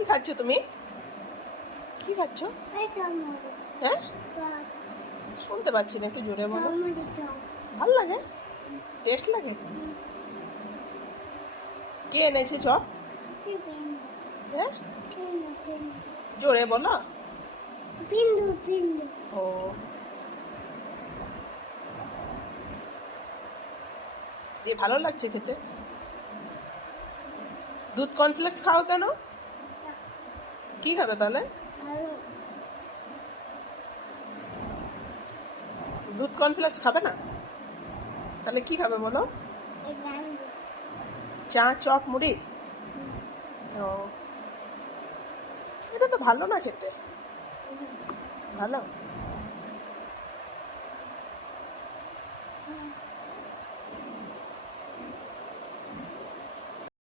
কি খাচ্ছ তুমি? কি খাচ্ছ? হ্যাঁ, শুনতে পাচ্ছি না, একটু জোরে বলো। ভাল লাগে? টেস্ট লাগে? কে এনেছে চপ? হ্যাঁ, জোরে বলো। ও, দিয়ে ভালো লাগছে খেতে? দুধ কর্নফ্লেক্স খাও কেন? কি খাবে তাহলে? দুধ কর্নফ্লেক্স খাবে না? তাহলে কি খাবে বলো? চা, চপ, মুড়ি? ও, এটা তো ভালো না খেতে। ভালো?